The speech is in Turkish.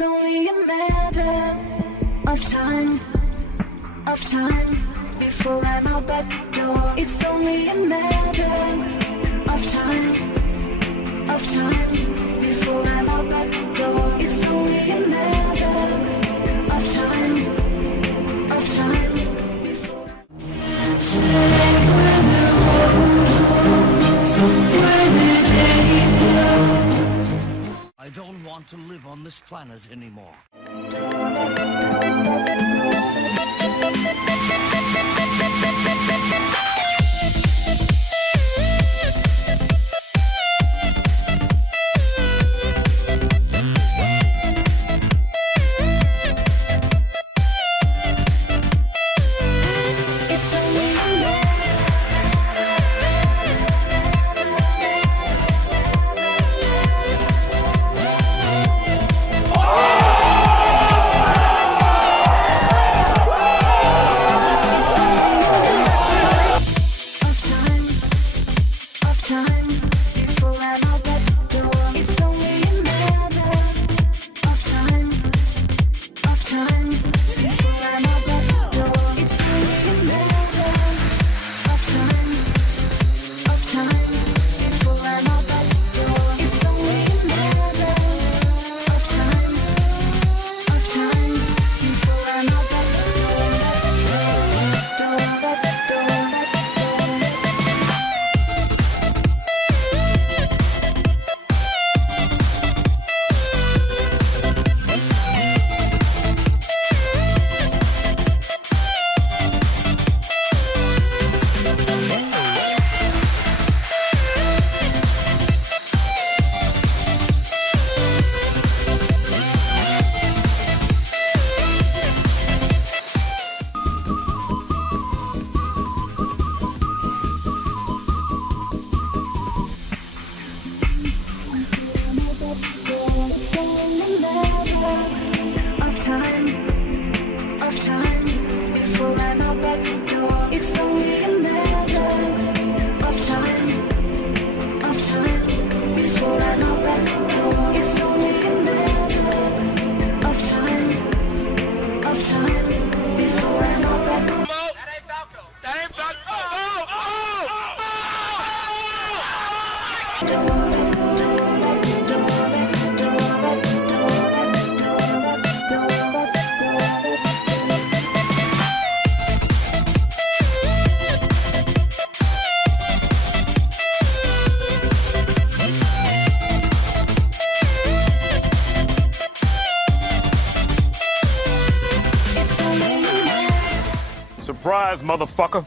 It's only a matter of time, before I'm out that door. It's only a matter of time, before I'm out that door. It's only a matter of time, before. Somewhere the road goes, somewhere the day flows. I don't want to live on this planet anymore. Surprise, motherfucker.